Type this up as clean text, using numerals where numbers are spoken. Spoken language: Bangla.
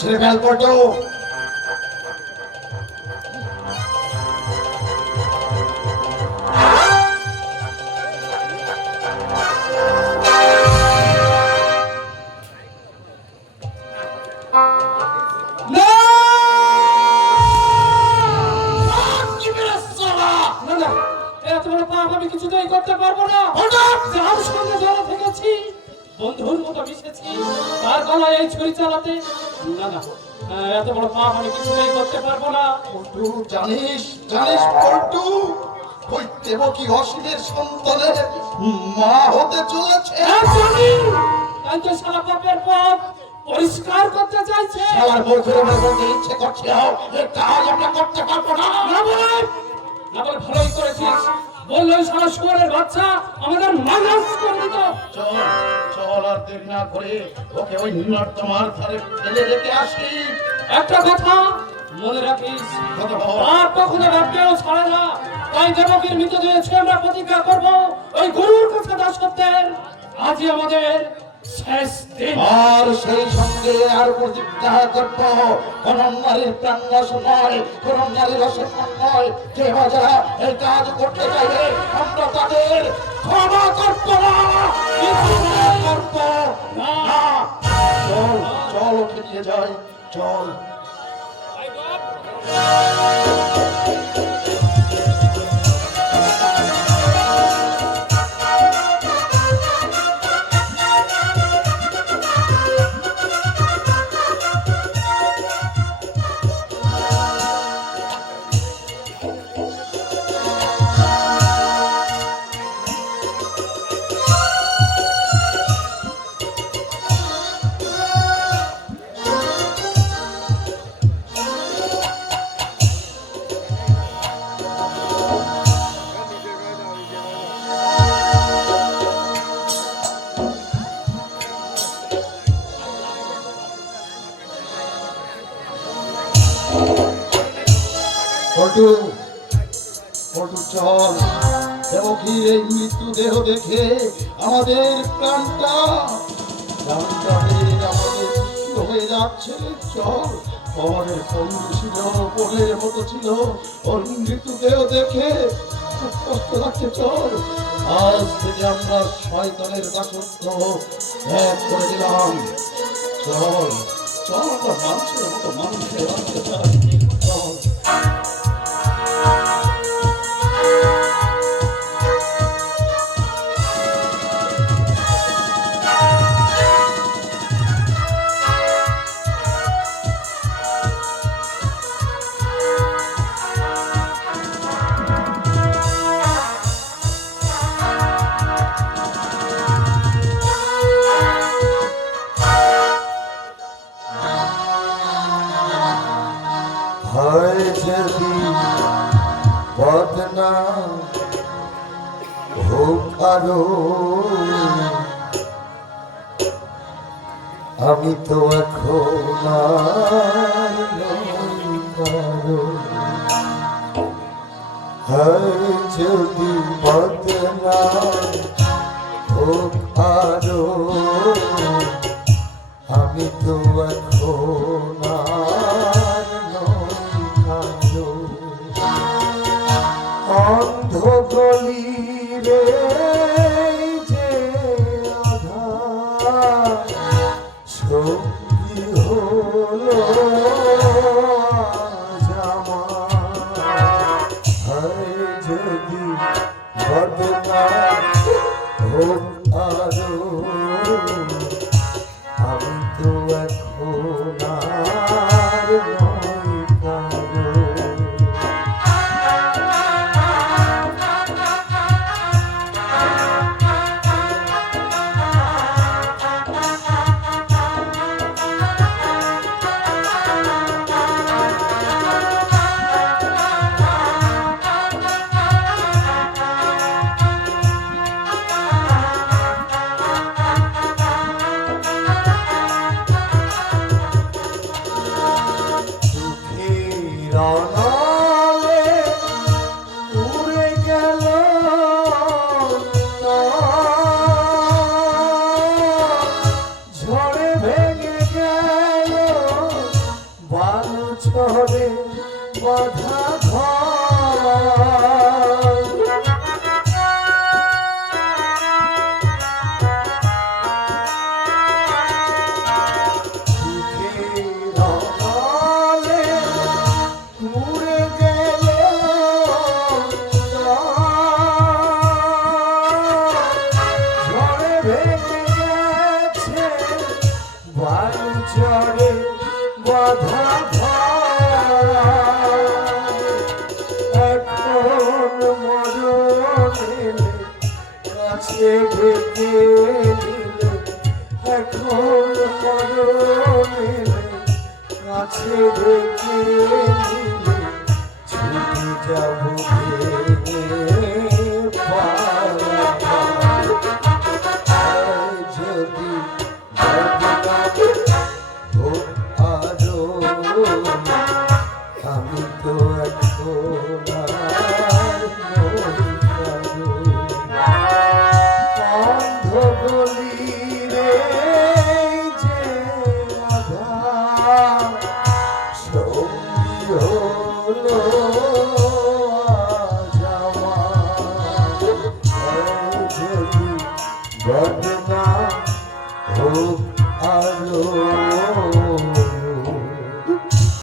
সেরে ফেল পল্টু। আমি কিছুতেই করতে পারবো না। যার সঙ্গে জড়ো থেকেছি, বন্ধুর মতো মিশেছি, তার গলায় এই ছুরি চালাতে না না, এত বড় পাপ আমি কিছুতেই করতে পারবো না। পল্টু, জানিস জানিস পল্টু, ওই দেবকী অসীমের সন্তানের মা হতে চলেছে। জানি, তাই তো সারা পাপের পথ পরিষ্কার করতে চাইছে। আমার বউকে বলতে ইচ্ছে করছে, এই কাজ আমরা করতে পারবো না। না বলে, না বলে ভালোই করেছিস। বললো সারা শুয়ারের বাচ্চা আমাদের মানস করে দিত। চল চল, আর দেরি না করে ওকে ওই নর্দমার ধারে ফেলে রেখে আসি। একটা কথা মনে রাখিস, কত বড় আর কখনো ভাবতেও ছাড়ে না। তাই দেবকীর মৃতদেহ ছুঁয়ে আমরা প্রতিজ্ঞা করবো ওই গুরুর কাছে দাসত্বের। আজই আমাদের শেষ দিন। আর সেই সঙ্গে আর প্রতিজ্ঞা করব, কোন নারীর প্রাণ নাশ নয়, কোন নারীর অসম্মান নয়। যে যারা এই কাজ করতে চাইবে আমরা তাদের ক্ষমা করব না, করব না। চল চল, ওকে নিয়ে যাই, চল। পল্টু, পল্টু চল। দেবকীর এই মৃত্যু দেহ দেখে আমাদের প্রাণটা আমাদের হয়ে যাচ্ছে। চল, পরের পণ্য ছিল, পরের মতো ছিল, ওর মৃত্যু দেহ দেখে খুব কষ্ট লাগছে। চল, আজ থেকে আমরা শয়তানের দাসত্ব ত্যাগ করে দিলাম। চল চল, আমরা মানুষের মতো মানুষকে রাখতে চাই। চল। হয় যদি বদনা হোক আরো, আমি তো এখন আর নই কারো। হয় যদি বদনা হোক আরো, আমি তো এখন আর নই কারো। অন্ধ গলি রে যে আধার, সঙ্গী হলো আজ আমার। হয় যদি বদনাম হোক আরো, আমি তো এখন আর নই কারো। ঝড়ে ভেঙে গেল তরে বাধা ঘর চরে বাধা এখন মরণের কাছে ঢেকে দিলে এখন মরণের কাছে ঢেকে দিলে ছুটে যাব যদি আমি তো এখন অন্ধ গলি রে যে আধার সঙ্গী হলো